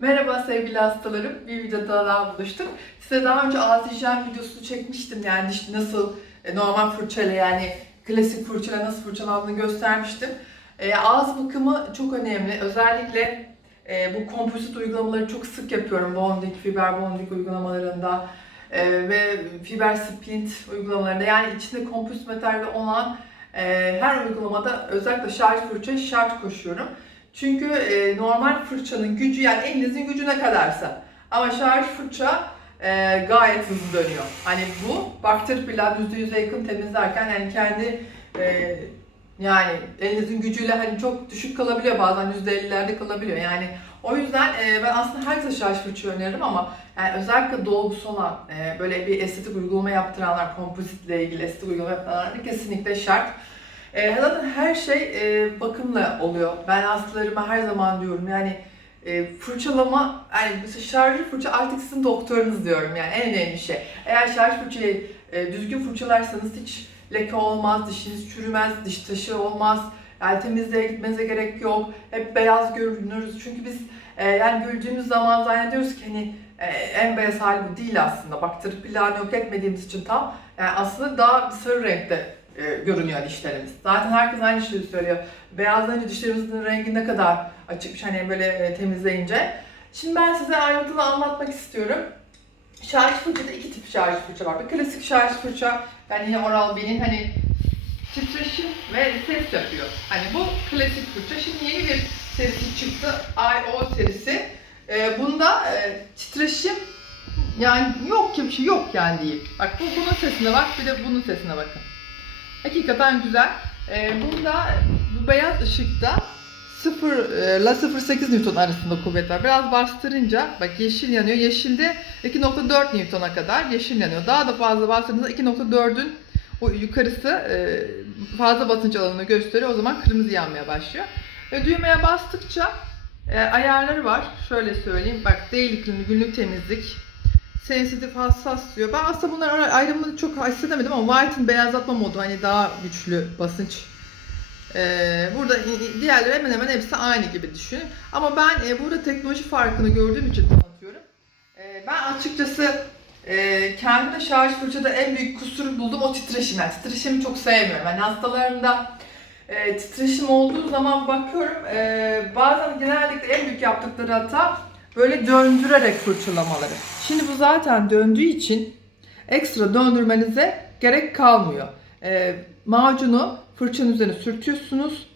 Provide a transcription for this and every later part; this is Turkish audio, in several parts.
Merhaba sevgili hastalarım. Bir videoda daha buluştuk. Size daha önce ağız hijyen videosunu çekmiştim. Yani diş nasıl e, normal fırçayla yani klasik fırçayla nasıl fırçalandığını göstermiştim. E, ağız bakımı çok önemli. Özellikle e, bu kompozit uygulamaları çok sık yapıyorum. Bonding, fiber bonding uygulamalarında e, ve fiber splint uygulamalarında. Yani içinde kompozit materyali olan e, her uygulamada özellikle şarj fırçayı şart koşuyorum. Çünkü e, normal fırçanın gücü yani elinizin gücü ne kadarsa. Ama şarj fırça e, gayet hızlı dönüyor. Hani bu bakteri plan %100'e yakın temizlerken yani kendi e, yani elinizin gücüyle hani çok düşük kalabiliyor bazen %50'lerde kalabiliyor. Yani o yüzden e, ben aslında herkese şarj fırça öneririm ama yani özellikle dolgusu olan e, böyle bir estetik uygulama yaptıranlar, kompozitle ilgili estetik uygulama yaptıranlar kesinlikle şart. E, zaten her şey e, bakımla oluyor. Ben hastalarıma her zaman diyorum yani e, fırçalama, yani mesela şarjlı fırça artık sizin doktorunuz diyorum yani en önemli şey. Eğer şarj fırçayı e, düzgün fırçalarsanız hiç leke olmaz, dişiniz çürümez, diş taşı olmaz. Yani temizliğe gitmenize gerek yok. Hep beyaz görünürüz. Çünkü biz e, yani güldüğümüz zaman zannediyoruz ki hani e, en beyaz hali bu değil aslında. Bakteri planı yok etmediğimiz için tam. Yani aslında daha sarı renkte e, görünüyor dişlerimiz. Zaten herkes aynı şeyi söylüyor. Beyazlayınca dişlerimizin rengi ne kadar açıkmış hani böyle e, temizleyince. Şimdi ben size ayrıntılı anlatmak istiyorum. Şarj fırçada iki tip şarj fırça var. Bir klasik şarj fırça, yani yine Oral-B'nin hani titreşim ve ses yapıyor. Hani bu klasik fırça. Şimdi yeni bir serisi çıktı. IO serisi. E, bunda e, titreşim yani yok ki bir şey yok yani diyeyim. Bak bu bunun sesine bak bir de bunun sesine bakın. Hakikaten güzel. Ee, bunda bu beyaz ışıkta 0 ile 0.8 Newton arasında kuvvet var. Biraz bastırınca bak yeşil yanıyor. Yeşilde 2.4 Newton'a kadar yeşil yanıyor. Daha da fazla bastırdığınızda 2.4'ün o yukarısı e, fazla basınç alanını gösteriyor. O zaman kırmızı yanmaya başlıyor. Ve düğmeye bastıkça e, ayarları var. Şöyle söyleyeyim. Bak clean, günlük temizlik, sensitif, hassas diyor. Ben aslında bunların ayrımını çok hissedemedim ama White'ın beyazlatma modu hani daha güçlü basınç. Ee, burada diğerleri hemen hemen hepsi aynı gibi düşünün. Ama ben e, burada teknoloji farkını gördüğüm için tanıtıyorum. E, ben açıkçası e, kendimde şarj fırçada en büyük kusuru buldum o titreşim. Yani titreşimi çok sevmiyorum. Yani hastalarımda e, titreşim olduğu zaman bakıyorum e, bazen genellikle en büyük yaptıkları hata böyle döndürerek fırçalamaları. Şimdi bu zaten döndüğü için ekstra döndürmenize gerek kalmıyor. E, macunu fırçanın üzerine sürtüyorsunuz.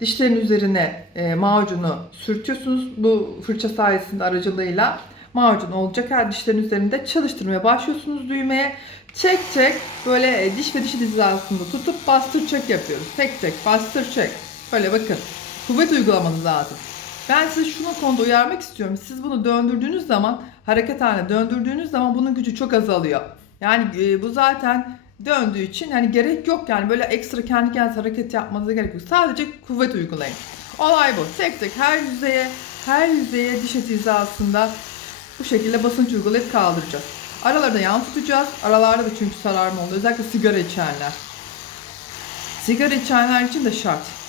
Dişlerin üzerine e, macunu sürtüyorsunuz. Bu fırça sayesinde aracılığıyla macun olacak her dişlerin üzerinde çalıştırmaya başlıyorsunuz düğmeye. Çek çek böyle e, diş ve dişi hizasında tutup bastır çek yapıyoruz. Tek tek bastır çek. Böyle bakın. Kuvvet uygulamanız lazım. Ben size şunu konuda uyarmak istiyorum. Siz bunu döndürdüğünüz zaman, hareket haline döndürdüğünüz zaman bunun gücü çok azalıyor. Yani e, bu zaten döndüğü için hani gerek yok yani böyle ekstra kendi kendinize hareket yapmanıza gerek yok. Sadece kuvvet uygulayın. Olay bu. Tek tek her yüzeye, her yüzeye diş eti hizasında bu şekilde basınç uygulayıp kaldıracağız. Aralarda yan tutacağız. Aralarda da çünkü sararma oluyor. Özellikle sigara içenler. Sigara içenler için de şart.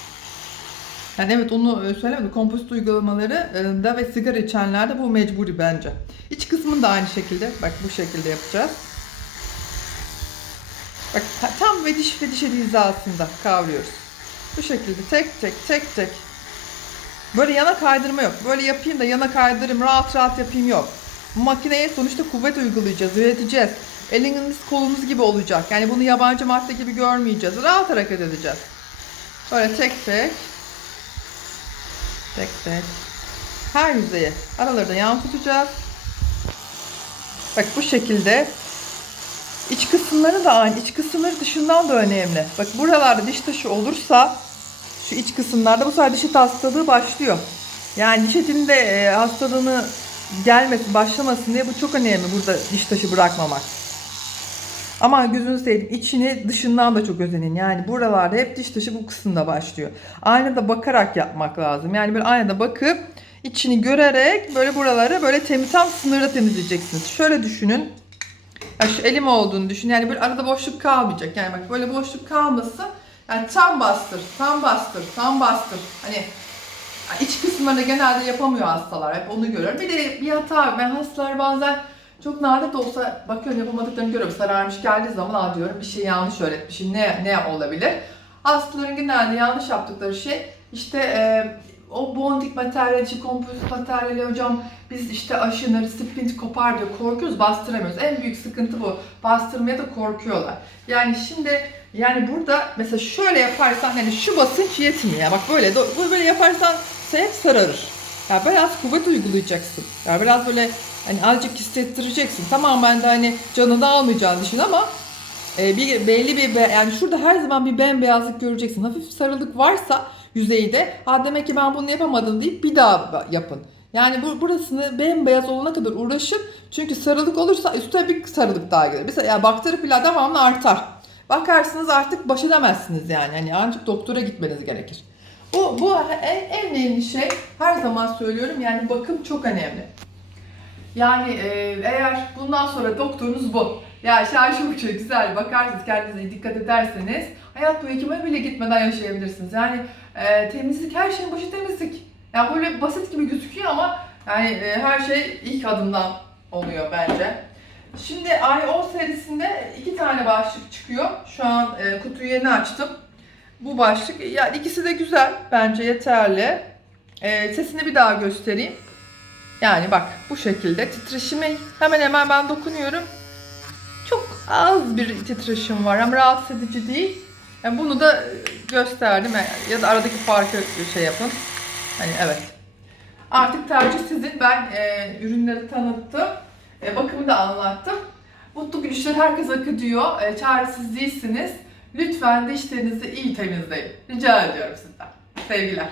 Yani evet onu e, söylemedim. Kompozit uygulamaları ve sigara içenlerde bu mecburi bence. İç kısmını da aynı şekilde bak bu şekilde yapacağız. Bak tam ve diş ve diş hizasında kavruyoruz. Bu şekilde tek tek tek tek. Böyle yana kaydırma yok. Böyle yapayım da yana kaydırayım rahat rahat yapayım yok. Makineye sonuçta kuvvet uygulayacağız, üreteceğiz. Eliniz kolumuz gibi olacak. Yani bunu yabancı madde gibi görmeyeceğiz. Rahat hareket edeceğiz. Böyle tek tek Tek tek. Her yüzeye aralarda yan tutacağız. Bak bu şekilde. İç kısımları da aynı. İç kısımları dışından da önemli. Bak buralarda diş taşı olursa şu iç kısımlarda bu sefer diş eti hastalığı başlıyor. Yani diş etinin de e, hastalığını gelmesin, başlamasın diye bu çok önemli burada diş taşı bırakmamak. Ama gözünüzü seveyim içini dışından da çok özenin. Yani buralarda hep diş taşı bu kısımda başlıyor. Aynada bakarak yapmak lazım. Yani böyle aynada bakıp içini görerek böyle buraları böyle temiz tam sınırda temizleyeceksiniz. Şöyle düşünün. Ya şu elim olduğunu düşün. Yani böyle arada boşluk kalmayacak. Yani bak böyle boşluk kalmasın. Yani tam bastır, tam bastır, tam bastır. Hani iç kısımlarını genelde yapamıyor hastalar. Hep onu görüyorum. Bir de bir hata. Ben hastalar bazen çok nadir de olsa bakıyorum yapamadıklarını görüyorum. Sararmış geldiği zaman aa diyorum bir şey yanlış öğretmişim. Ne, ne olabilir? Hastaların genelde yanlış yaptıkları şey işte e, o bondik materyali, içi kompozit materyali hocam biz işte aşınır, splint kopar diyor. Korkuyoruz, bastıramıyoruz. En büyük sıkıntı bu. Bastırmaya da korkuyorlar. Yani şimdi yani burada mesela şöyle yaparsan hani şu basınç yetmiyor. Bak böyle böyle yaparsan hep sararır. Ya biraz kuvvet uygulayacaksın. Ya biraz böyle hani azıcık hissettireceksin. Tamamen de hani canını almayacağını düşün ama e, bir belli bir yani şurada her zaman bir bembeyazlık göreceksin. Hafif sarılık varsa yüzeyde ha demek ki ben bunu yapamadım deyip bir daha yapın. Yani bu burasını bembeyaz olana kadar uğraşın. Çünkü sarılık olursa üstüne bir sarılık daha gelir. Mesela yani bakteri plağı devamlı artar. Bakarsınız artık baş edemezsiniz yani. Hani ancak doktora gitmeniz gerekir. Bu, bu en, en önemli şey her zaman söylüyorum yani bakım çok önemli. Yani e, eğer bundan sonra doktorunuz bu. Ya şarjı uçuyor güzel bakarsınız kendinize dikkat ederseniz hayat boyu hekime bile gitmeden yaşayabilirsiniz. Yani e, temizlik her şeyin başı temizlik. Yani böyle basit gibi gözüküyor ama yani e, her şey ilk adımdan oluyor bence. Şimdi IO serisinde iki tane başlık çıkıyor. Şu an e, kutuyu yeni açtım. Bu başlık, yani ikisi de güzel. Bence yeterli. E, sesini bir daha göstereyim. Yani bak bu şekilde titreşimi hemen hemen ben dokunuyorum. Çok az bir titreşim var ama rahatsız edici değil. Yani bunu da gösterdim ya da aradaki farkı şey yapın. Hani evet. Artık tercih sizin. Ben e, ürünleri tanıttım. E, bakımı da anlattım. Mutlu gülüşler herkes hak ediyor. E, çaresiz değilsiniz. Lütfen dişlerinizi iyi temizleyin. Rica ediyorum sizden. Sevgiler.